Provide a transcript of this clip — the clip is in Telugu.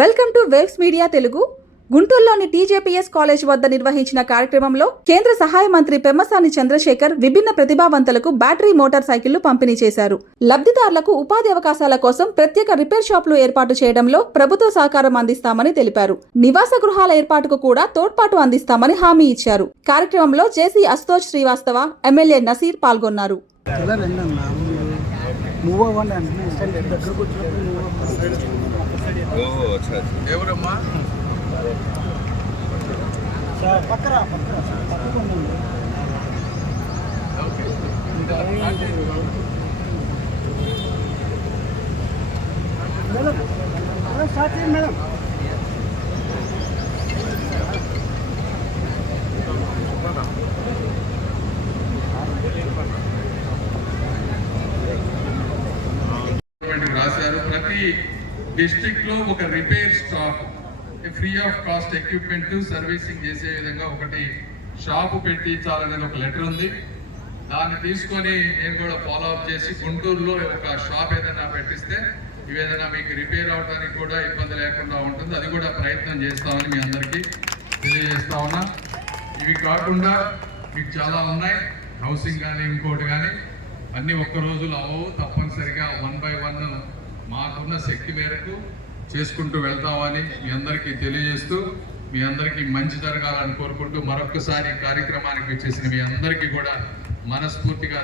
Welcome to waves media Telugu. గుంటూరులోని టీజేపీఎస్ కాలేజ్ వద్ద నిర్వహించిన కార్యక్రమంలో కేంద్ర సహాయ మంత్రి పెమ్మసాని చంద్రశేఖర్ విభిన్న ప్రతిభావంతులకు బ్యాటరీ మోటార్ సైకిళ్లు పంపిణీ చేశారు. లబ్ధిదారులకు ఉపాధి అవకాశాల కోసం ప్రత్యేక రిపేర్ షాపులు ఏర్పాటు చేయడంలో ప్రభుత్వ సహకారం అందిస్తామని తెలిపారు. నివాస గృహాల ఏర్పాటుకు కూడా తోడ్పాటు అందిస్తామని హామీ ఇచ్చారు. కార్యక్రమంలో జేసీ అస్తోజ్ శ్రీవాస్తవ, ఎమ్మెల్యే నసీర్ పాల్గొన్నారు. రాశారు. ప్రతి డిస్ట్రిక్ట్ లో ఒక repair stop, free of cost equipment servicing చేసే విధంగా ఒకటి షాపు పెట్టించాలనేది ఒక లెటర్ ఉంది. దాన్ని తీసుకొని నేను కూడా ఫాలో అప్ చేసి గుంటూరులో ఒక షాప్ ఏదైనా పెట్టిస్తే ఇవేదైనా మీకు రిపేర్ అవడానికి కూడా ఇబ్బంది లేకుండా ఉంటుంది. అది కూడా ప్రయత్నం చేస్తామని మీ అందరికీ తెలియజేస్తా ఉన్నా. ఇవి కాకుండా మీకు చాలా ఉన్నాయి, హౌసింగ్ కానీ ఇంకోటి కానీ, అన్ని ఒక్క రోజులు అవవు. తప్పనిసరిగా 1 by 1 మాకున్న శక్తి మేరకు చేసుకుంటూ వెళ్తామని మీ అందరికీ తెలియజేస్తూ, మీ అందరికీ మంచి జరగాలని కోరుకుంటూ మరొకసారి కార్యక్రమానికి వచ్చేసిన మీ అందరికీ కూడా మనస్ఫూర్తిగా